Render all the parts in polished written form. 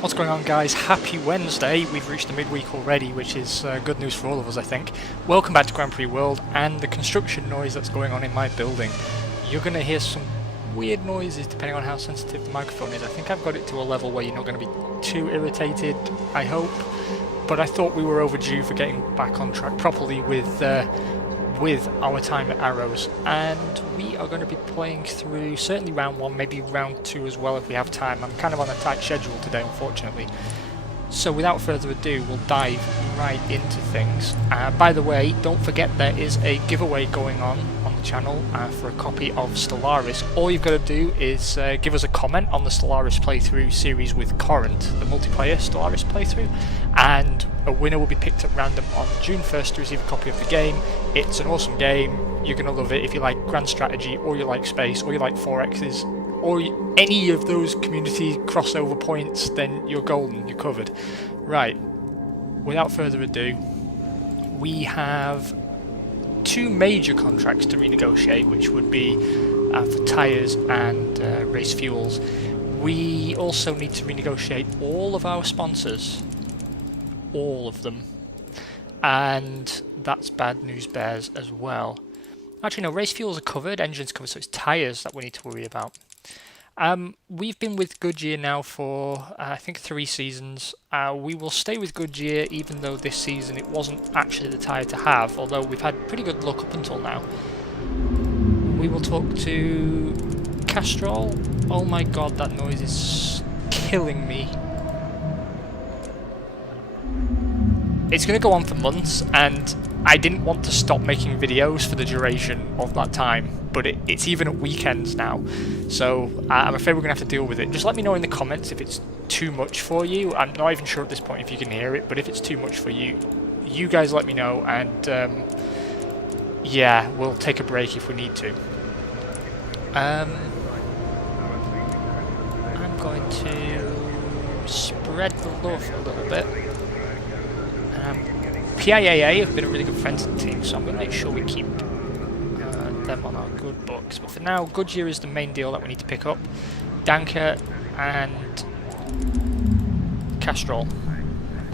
What's going on, guys? Happy Wednesday. We've reached the midweek already, which is good news for all of us, I think. Welcome back to Grand Prix World and the construction noise that's going on in my building. You're going to hear some weird noises depending on how sensitive the microphone is. I think I've got it to a level where you're not going to be too irritated, I hope. But I thought we were overdue for getting back on track properly with our time at Arrows, and we are going to be playing through certainly round 1, maybe round 2 as well if we have time. I'm kind of on a tight schedule today, unfortunately. So without further ado, we'll dive right into things. By the way, don't forget there is a giveaway going on the channel for a copy of Stellaris. All you've got to do is give us a comment on the Stellaris playthrough series with Corinth, the multiplayer Stellaris playthrough, and a winner will be picked at random on June 1st to receive a copy of the game. It's an awesome game. You're going to love it if you like grand strategy, or you like space, or you like 4Xs, or any of those community crossover points. Then you're golden, you're covered. Right, without further ado, we have 2 major contracts to renegotiate, which would be for tyres and race fuels. We also need to renegotiate all of our sponsors. All of them. And that's bad news bears as well. Actually no, race fuels are covered, engines covered, so it's tyres that we need to worry about. We've been with Goodyear now for I think 3 seasons. We will stay with Goodyear even though this season it wasn't actually the tyre to have, although we've had pretty good luck up until now. We will talk to Castrol. Oh my god, that noise is killing me. It's going to go on for months, and I didn't want to stop making videos for the duration of that time, but it's even at weekends now, so I'm afraid we're going to have to deal with it. Just let me know in the comments if it's too much for you. I'm not even sure at this point if you can hear it, but if it's too much for you, you guys let me know, and yeah, we'll take a break if we need to. I'm going to spread the love a little bit. PIAA have been a really good friend to the team, so I'm going to make sure we keep them on our good books. But for now, Goodyear is the main deal that we need to pick up. Danker and Castrol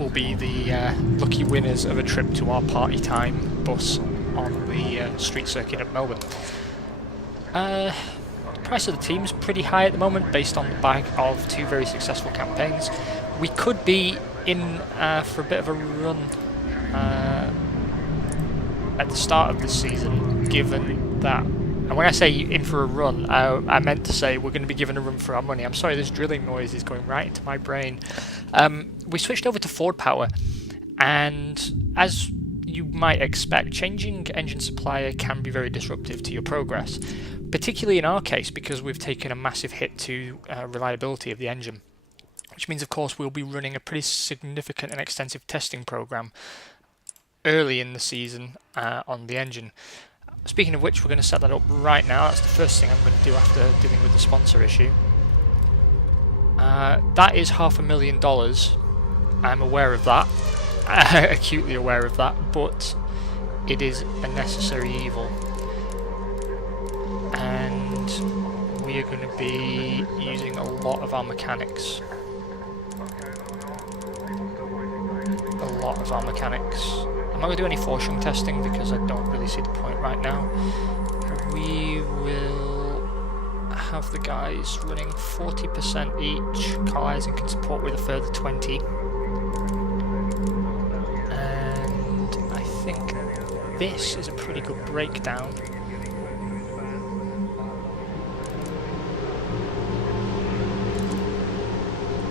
will be the lucky winners of a trip to our party time bus on the street circuit of Melbourne. The price of the team's pretty high at the moment based on the back of 2 very successful campaigns. We could be in for a bit of a run at the start of the season, given that, and when I say in for a run, I meant to say we're going to be given a run for our money. I'm sorry, this drilling noise is going right into my brain. We switched over to Ford Power, and as you might expect, changing engine supplier can be very disruptive to your progress, particularly in our case because we've taken a massive hit to reliability of the engine. Which means, of course, we'll be running a pretty significant and extensive testing program early in the season on the engine. Speaking of which, we're going to set that up right now. That's the first thing I'm going to do after dealing with the sponsor issue. That is $500,000. I'm aware of that. Acutely aware of that, but it is a necessary evil. And we are going to be using a lot of our mechanics. I'm not going to do any forcing testing because I don't really see the point right now. We will have the guys running 40% each. Carl Eisen can support with a further 20. And I think this is a pretty good breakdown.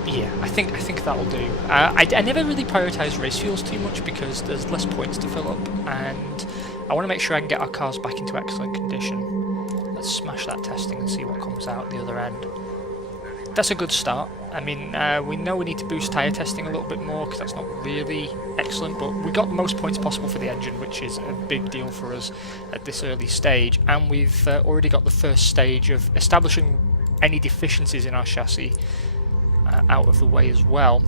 Yeah, I think that'll do. I never really prioritise race fuels too much because there's less points to fill up, and I want to make sure I can get our cars back into excellent condition. Let's smash that testing and see what comes out the other end. That's a good start. I mean, we know we need to boost tyre testing a little bit more because that's not really excellent, but we got the most points possible for the engine, which is a big deal for us at this early stage, and we've already got the first stage of establishing any deficiencies in our chassis out of the way as well.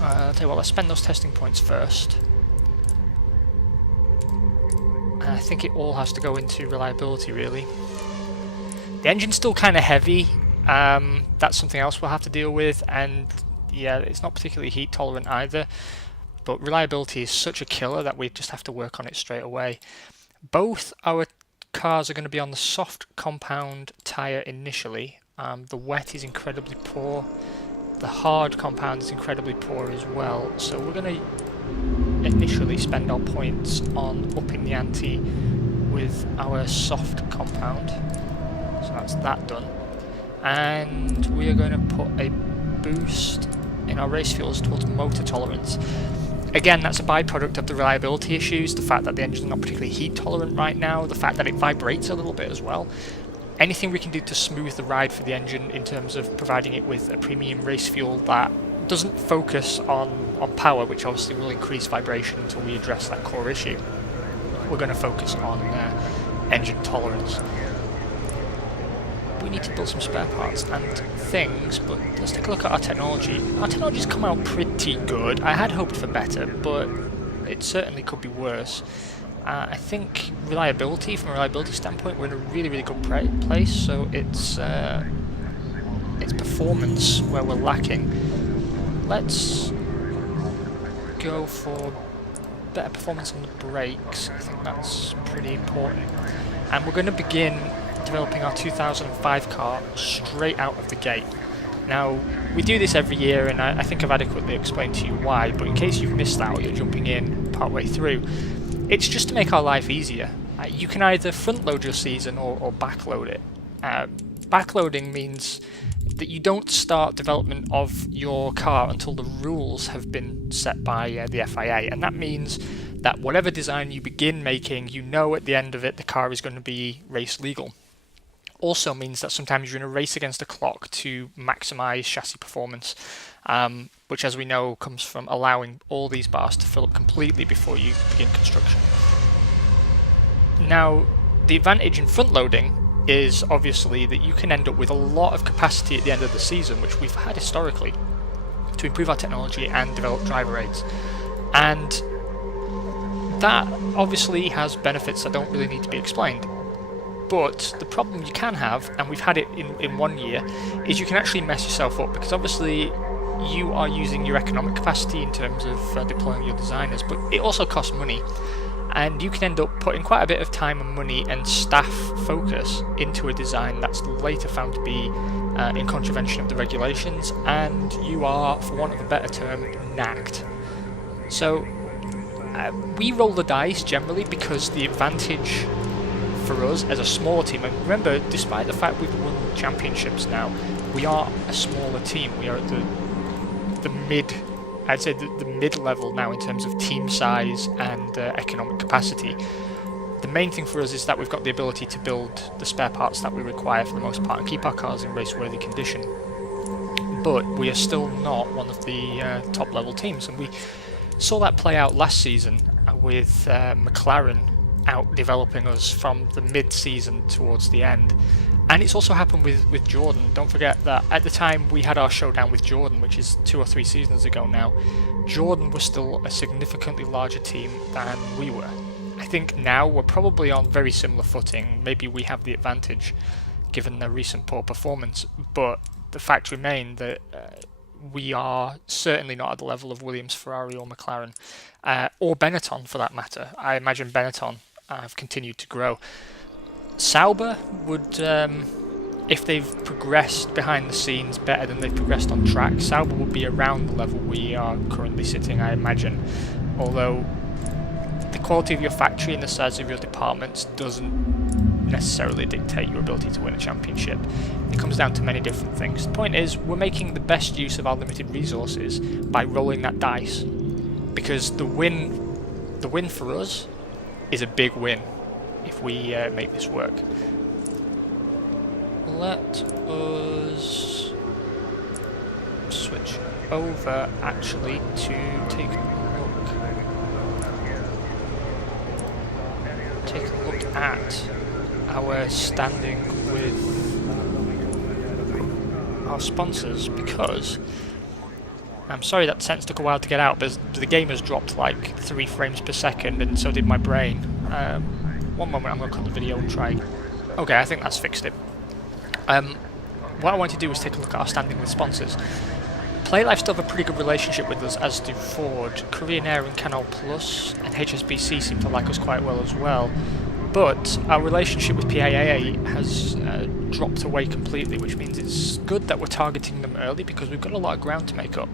I'll tell you what, let's spend those testing points first. And I think it all has to go into reliability, really. The engine's still kind of heavy. That's something else we'll have to deal with, and yeah, it's not particularly heat tolerant either, but reliability is such a killer that we just have to work on it straight away. Both our cars are going to be on the soft compound tyre initially. The wet is incredibly poor. The hard compound is incredibly poor as well. So we're going to initially spend our points on upping the ante with our soft compound. So that's that done. And we are going to put a boost in our race fuels towards motor tolerance. Again, that's a byproduct of the reliability issues, the fact that the engine's not particularly heat tolerant right now, the fact that it vibrates a little bit as well. Anything we can do to smooth the ride for the engine in terms of providing it with a premium race fuel that doesn't focus on power, which obviously will increase vibration until we address that core issue. We're going to focus on engine tolerance. We need to build some spare parts and things, but let's take a look at our technology. Our technology's come out pretty good. I had hoped for better, but it certainly could be worse. I think reliability, from a reliability standpoint, we're in a really, really good place, so it's performance where we're lacking. Let's go for better performance on the brakes. I think that's pretty important. And we're going to begin developing our 2005 car straight out of the gate. Now, we do this every year, and I think I've adequately explained to you why, but in case you've missed that or you're jumping in partway through, it's just to make our life easier. You can either front load your season or back load it. Backloading means that you don't start development of your car until the rules have been set by the FIA, and that means that whatever design you begin making, you know at the end of it the car is going to be race legal. Also means that sometimes you're in a race against the clock to maximize chassis performance, which, as we know, comes from allowing all these bars to fill up completely before you begin construction. Now, the advantage in front loading is obviously that you can end up with a lot of capacity at the end of the season, which we've had historically, to improve our technology and develop driver aids. And that obviously has benefits that don't really need to be explained. But the problem you can have, and we've had it in 1 year, is you can actually mess yourself up, because obviously you are using your economic capacity in terms of deploying your designers, but it also costs money, and you can end up putting quite a bit of time and money and staff focus into a design that's later found to be in contravention of the regulations, and you are, for want of a better term, nagged. So we roll the dice generally because the advantage for us as a smaller team, and remember, despite the fact we've won championships now, we are a smaller team. We are at the mid, I'd say the mid level now in terms of team size and economic capacity. The main thing for us is that we've got the ability to build the spare parts that we require for the most part and keep our cars in race-worthy condition. But we are still not one of the top level teams, and we saw that play out last season with McLaren out developing us from the mid-season towards the end. And it's also happened with Jordan. Don't forget that at the time we had our showdown with Jordan, which is 2 or 3 seasons ago now, Jordan was still a significantly larger team than we were. I think now we're probably on very similar footing. Maybe we have the advantage given their recent poor performance, but the fact remains that we are certainly not at the level of Williams, Ferrari or McLaren, or Benetton for that matter. I imagine Benetton have continued to grow. Sauber would, if they've progressed behind the scenes better than they've progressed on track, Sauber would be around the level we are currently sitting, I imagine. Although the quality of your factory and the size of your departments doesn't necessarily dictate your ability to win a championship. It comes down to many different things. The point is, we're making the best use of our limited resources by rolling that dice, because the win for us is a big win if we make this work. Let us switch over actually to take a look at our standing with our sponsors, because I'm sorry that sentence took a while to get out, but the game has dropped like 3 frames per second, and so did my brain. One moment, I'm going to cut the video and try. Okay, I think that's fixed it. What I wanted to do was take a look at our standing with sponsors. Playlife still have a pretty good relationship with us, as do Ford. Korean Air and Canal Plus and HSBC seem to like us quite well as well. But our relationship with PAA has dropped away completely, which means it's good that we're targeting them early because we've got a lot of ground to make up.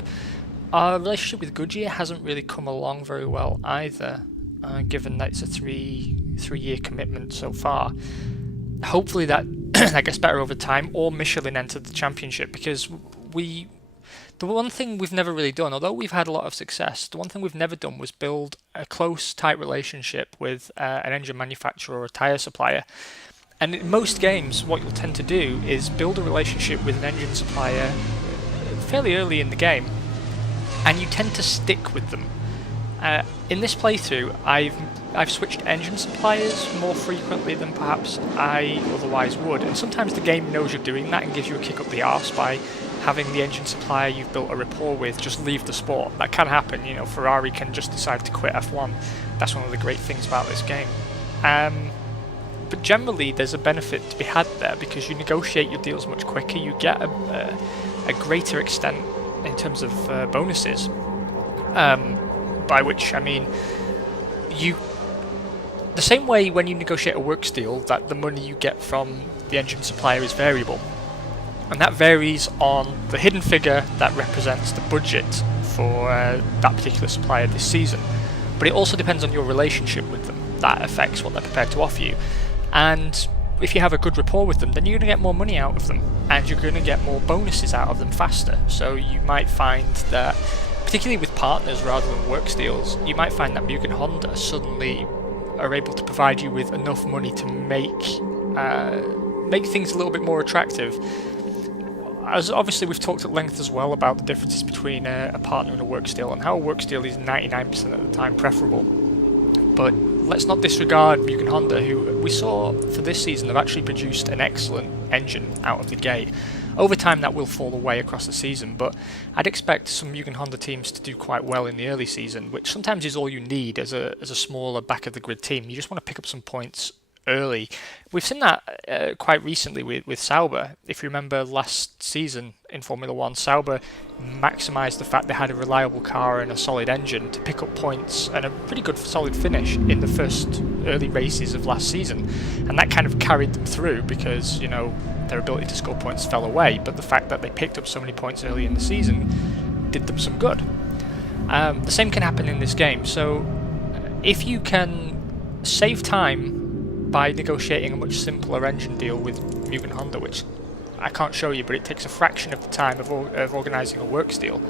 Our relationship with Goodyear hasn't really come along very well either, given that it's a three-year commitment so far. Hopefully that gets better over time, or Michelin entered the championship, because the one thing we've never really done, although we've had a lot of success, the one thing we've never done was build a close, tight relationship with an engine manufacturer or a tyre supplier. And in most games, what you'll tend to do is build a relationship with an engine supplier fairly early in the game, and you tend to stick with them. In this playthrough, I've switched engine suppliers more frequently than perhaps I otherwise would, and sometimes the game knows you're doing that and gives you a kick up the arse by having the engine supplier you've built a rapport with just leave the sport. That can happen, you know, Ferrari can just decide to quit F1. That's one of the great things about this game. But generally there's a benefit to be had there because you negotiate your deals much quicker, you get a greater extent in terms of bonuses, by which I mean the same way when you negotiate a works deal that the money you get from the engine supplier is variable, and that varies on the hidden figure that represents the budget for that particular supplier this season, but it also depends on your relationship with them. That affects what they're prepared to offer you, and if you have a good rapport with them, then you're going to get more money out of them, and you're going to get more bonuses out of them faster. So you might find that, particularly with partners rather than works deals, you might find that Mugen Honda suddenly are able to provide you with enough money to make things a little bit more attractive. As obviously we've talked at length as well about the differences between a partner and a works deal, and how a works deal is 99% of the time preferable. But let's not disregard Mugen Honda, who we saw for this season have actually produced an excellent engine out of the gate. Over time that will fall away across the season, but I'd expect some Mugen Honda teams to do quite well in the early season, which sometimes is all you need as a smaller back of the grid team. You just want to pick up some points early. We've seen that quite recently with Sauber. If you remember last season in Formula 1, Sauber maximised the fact they had a reliable car and a solid engine to pick up points and a pretty good solid finish in the first early races of last season, and that kind of carried them through because, you know, their ability to score points fell away, but the fact that they picked up so many points early in the season did them some good. The same can happen in this game, so if you can save time by negotiating a much simpler engine deal with Mugen Honda, which I can't show you, but it takes a fraction of the time of organising a works deal,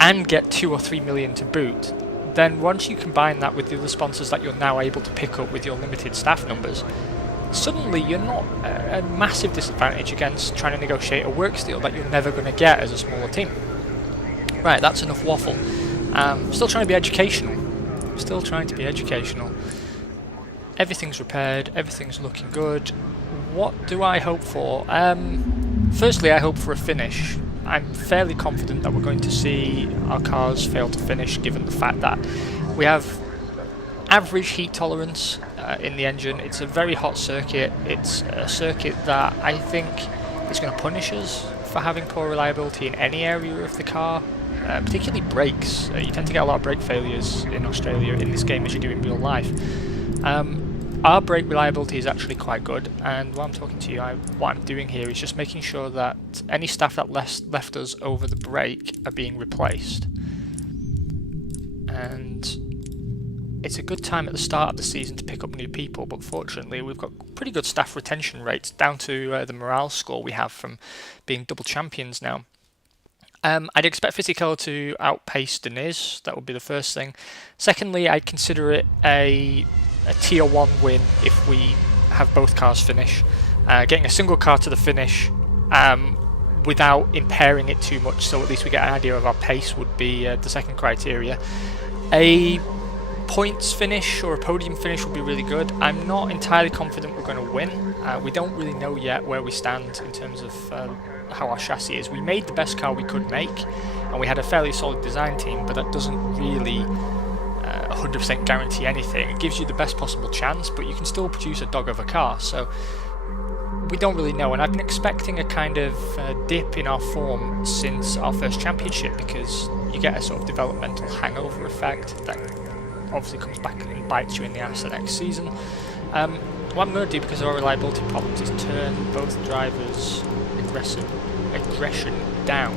and get 2 or 3 million to boot, then once you combine that with the other sponsors that you're now able to pick up with your limited staff numbers, suddenly you're not at a massive disadvantage against trying to negotiate a works deal that you're never going to get as a smaller team. Right, that's enough waffle. Still trying to be educational. Everything's repaired, everything's looking good. What do I hope for? Firstly, I hope for a finish. I'm fairly confident that we're going to see our cars fail to finish, given the fact that we have average heat tolerance in the engine. It's a very hot circuit. It's a circuit that I think is going to punish us for having poor reliability in any area of the car, particularly brakes. You tend to get a lot of brake failures in Australia in this game as you do in real life. Our brake reliability is actually quite good, and while I'm talking to you, what I'm doing here is just making sure that any staff that left us over the break are being replaced. And it's a good time at the start of the season to pick up new people, but fortunately we've got pretty good staff retention rates, down to the morale score we have from being double champions now. I'd expect Fisichella to outpace Deniz. That would be the first thing. Secondly, I'd consider it a tier 1 win if we have both cars finish. Getting a single car to the finish without impairing it too much, so at least we get an idea of our pace, would be the second criteria. A points finish or a podium finish would be really good. I'm not entirely confident we're going to win. We don't really know yet where we stand in terms of how our chassis is. We made the best car we could make, and we had a fairly solid design team, but that doesn't really 100% guarantee anything. It gives you the best possible chance, but you can still produce a dog of a car. So we don't really know, and I've been expecting a kind of dip in our form since our first championship, because you get a sort of developmental hangover effect that obviously comes back and bites you in the ass the next season. What I'm going to do, because of our reliability problems, is turn both drivers' aggression down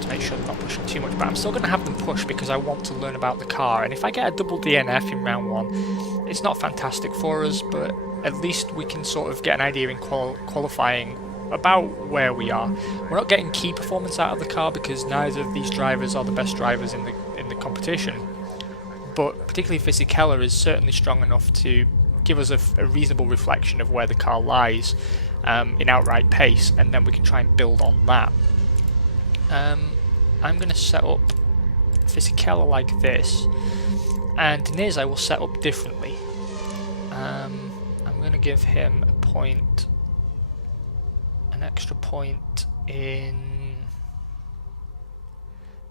to make sure they're not pushing too much, but I'm still going to have them push because I want to learn about the car, and if I get a double DNF in round 1, it's not fantastic for us, but at least we can sort of get an idea in qualifying about where we are. We're not getting key performance out of the car because neither of these drivers are the best drivers in the competition, but particularly Fisichella is certainly strong enough to give us a reasonable reflection of where the car lies in outright pace, and then we can try and build on that. I'm going to set up Fisichella like this, and Deniz I will set up differently. I'm going to give him a point, an extra point in...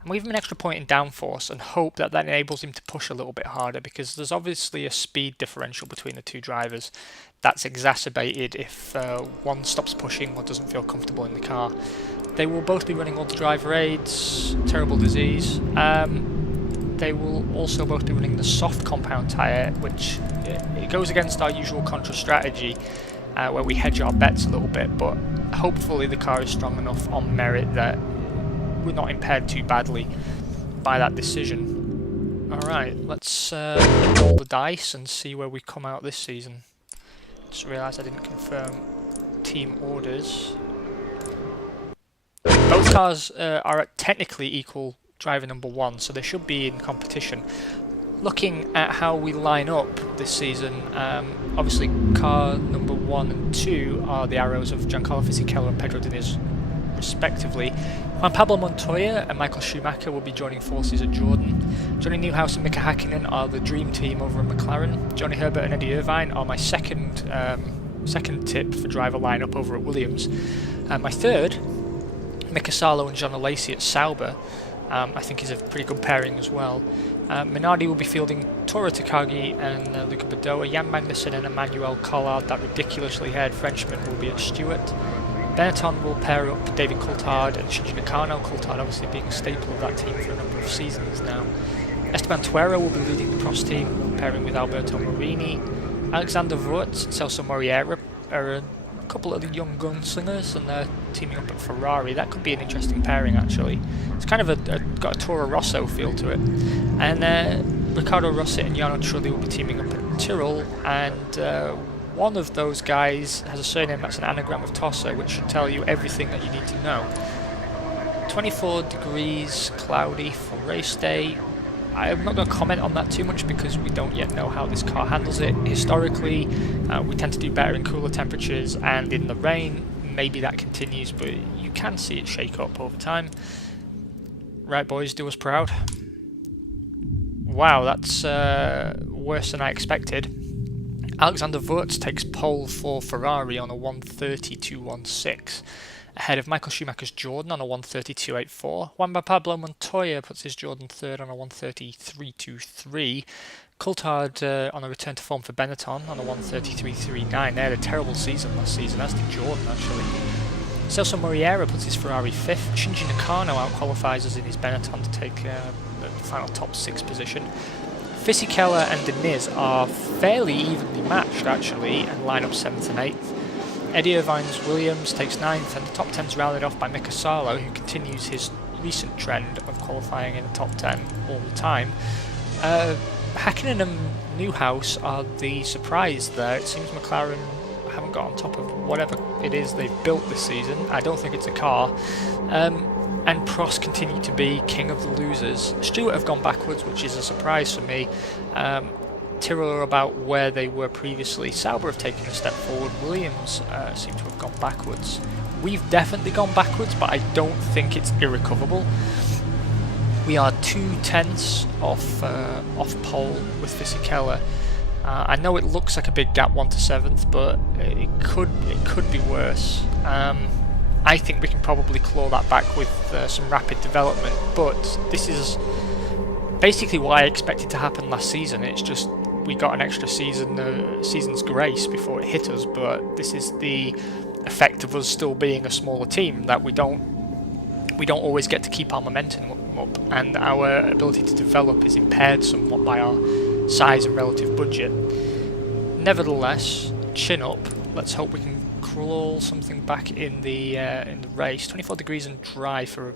I'm going to give him an extra point in downforce and hope that that enables him to push a little bit harder, because there's obviously a speed differential between the two drivers that's exacerbated if one stops pushing or doesn't feel comfortable in the car. They will both be running all the driver aids, terrible disease. They will also both be running the soft compound tyre, which it goes against our usual contra strategy where we hedge our bets a little bit, but hopefully the car is strong enough on merit that we're not impaired too badly by that decision. Alright, let's roll the dice and see where we come out this season. Just realised I didn't confirm team orders. Both cars are at technically equal driver number 1, so they should be in competition. Looking at how we line up this season, obviously car number 1 and 2 are the arrows of Giancarlo Fisichella and Pedro Diniz respectively. Juan Pablo Montoya and Michael Schumacher will be joining forces at Jordan. Johnny Newhouse and Mika Hakkinen are the dream team over at McLaren. Johnny Herbert and Eddie Irvine are my second tip for driver lineup over at Williams. My third, Mika Salo and John Lacey at Sauber, I think is a pretty good pairing as well. Minardi will be fielding Tora Takagi and Luca Badoa. Jan Magnussen and Emmanuel Collard, that ridiculously haired Frenchman, will be at Stewart. Benetton will pair up David Coulthard and Shinji Nakano, Coulthard obviously being a staple of that team for a number of seasons now. Esteban Tuero will be leading the Prost team, pairing with Alberto Morini. Alexander Wurz and Celso Moriera are a couple of the young gunslingers, and they're teaming up at Ferrari. That could be an interesting pairing actually. It's kind of got a Toro Rosso feel to it. And Ricardo Rossi and Jarno Trulli will be teaming up at Tyrrell, and one of those guys has a surname that's an anagram of Tossa, which should tell you everything that you need to know. 24 degrees cloudy for race day. I'm not going to comment on that too much because we don't yet know how this car handles it. Historically, we tend to do better in cooler temperatures and in the rain. Maybe that continues, but you can see it shake up over time. Right, boys, do us proud. Wow, that's worse than I expected. Alexander Wurz takes pole for Ferrari on a 1:32.16, ahead of Michael Schumacher's Jordan on a 1:32.84. Juan Pablo Montoya puts his Jordan third on a 1:33.23. Coulthard on a return to form for Benetton on a 1:33.39. They had a terrible season last season, as did Jordan actually. Celso Moriera puts his Ferrari 5th. Shinji Nakano out-qualifies us in his Benetton to take the final top 6 position. Fisichella and Diniz are fairly evenly matched actually, and line up 7th and 8th. Eddie Irvine's Williams takes 9th, and the top 10's rounded off by Mika Salo, who continues his recent trend of qualifying in the top 10 all the time. Hakkinen and Newhouse are the surprise there. It seems McLaren haven't got on top of whatever it is they've built this season. I don't think it's a car. And Prost continue to be king of the losers. Stewart have gone backwards, which is a surprise for me. Tyrrell are about where they were previously. Sauber have taken a step forward. Williams seem to have gone backwards. We've definitely gone backwards, but I don't think it's irrecoverable. We are 2/10 off pole with Fisichella. I know it looks like a big gap 1 to 7th, but it could be worse. I think we can probably claw that back with some rapid development, but this is basically what I expected to happen last season. It's just we got an extra season's grace before it hit us, but this is the effect of us still being a smaller team, that we don't always get to keep our momentum up, and our ability to develop is impaired somewhat by our size and relative budget. Nevertheless, chin up. Let's hope we can crawl something back in the race. 24 degrees and dry for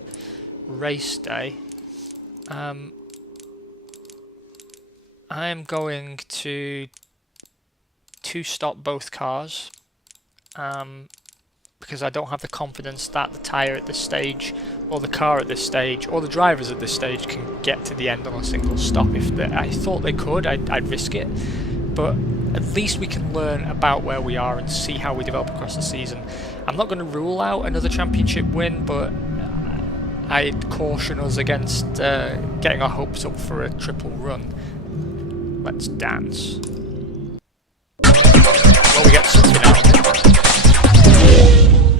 race day. I am going to stop both cars because I don't have the confidence that the tyre at this stage, or the car at this stage, or the drivers at this stage can get to the end on a single stop. If I thought they could, I'd risk it, but at least we can learn about where we are and see how we develop across the season. I'm not going to rule out another championship win, but I'd caution us against getting our hopes up for a triple run. Let's dance. Well, we get something out of it.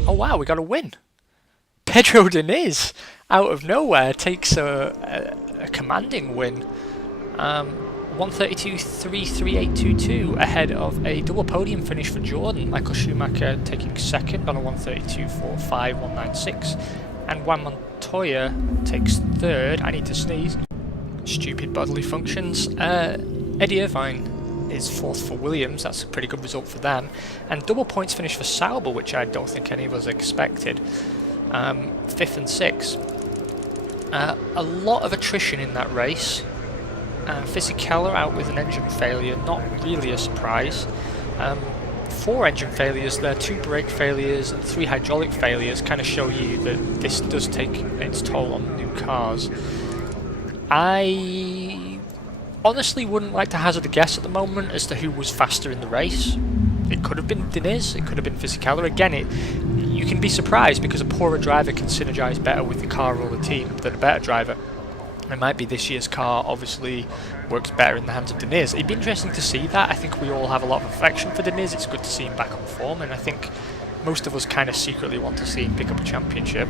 Oh wow, we got a win! Pedro Diniz, out of nowhere, takes a commanding win. 132.33822 ahead of a double podium finish for Jordan. Michael Schumacher taking second on a 132.45.196, and Juan Montoya takes third. I need to sneeze. Stupid bodily functions. Eddie Irvine is fourth for Williams. That's a pretty good result for them. And double points finish for Sauber, which I don't think any of us expected. Fifth and sixth. A lot of attrition in that race. Fisichella out with an engine failure, not really a surprise. 4 engine failures there, 2 brake failures and 3 hydraulic failures kind of show you that this does take its toll on new cars. I honestly wouldn't like to hazard a guess at the moment as to who was faster in the race. It could have been Diniz, it could have been Fisichella. Again, you can be surprised because a poorer driver can synergise better with the car or the team than a better driver. It might be this year's car obviously works better in the hands of Diniz. It'd be interesting to see that. I think we all have a lot of affection for Diniz. It's good to see him back on form, and I think most of us kind of secretly want to see him pick up a championship.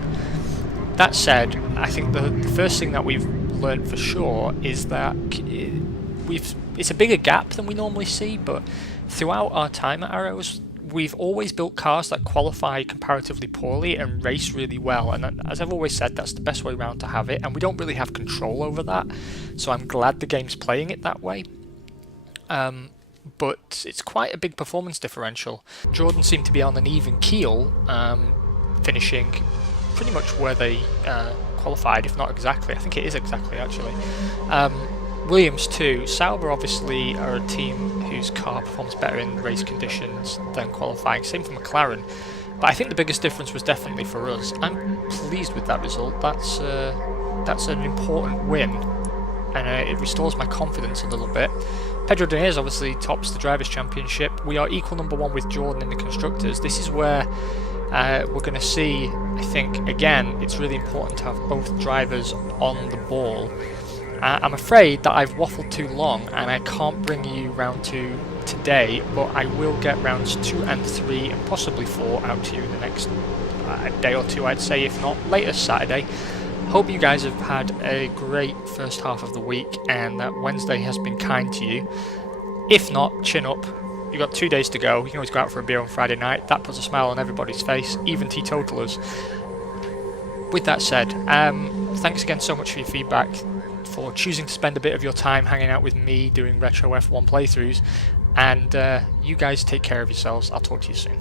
That said, I think the first thing that we've learned for sure is that it's a bigger gap than we normally see, but throughout our time at Arrows, we've always built cars that qualify comparatively poorly and race really well, and as I've always said, that's the best way around to have it, and we don't really have control over that, so I'm glad the game's playing it that way. But it's quite a big performance differential. Jordan seemed to be on an even keel, finishing pretty much where they qualified, if not exactly. I think it is exactly, actually. Williams too. Sauber obviously are a team whose car performs better in race conditions than qualifying. Same for McLaren. But I think the biggest difference was definitely for us. I'm pleased with that result. That's an important win, and it restores my confidence a little bit. Pedro Diniz obviously tops the Drivers' Championship. We are equal number 1 with Jordan in the Constructors. This is where we're going to see, I think, again, it's really important to have both drivers on the ball. I'm afraid that I've waffled too long and I can't bring you round 2 today, but I will get rounds 2 and 3 and possibly 4 out to you in the next day or 2, I'd say, if not latest Saturday. Hope you guys have had a great first half of the week and that Wednesday has been kind to you. If not, chin up. You've got 2 days to go. You can always go out for a beer on Friday night. That puts a smile on everybody's face, even teetotalers. With that said, thanks again so much for your feedback, for choosing to spend a bit of your time hanging out with me doing retro F1 playthroughs, and you guys take care of yourselves. I'll talk to you soon.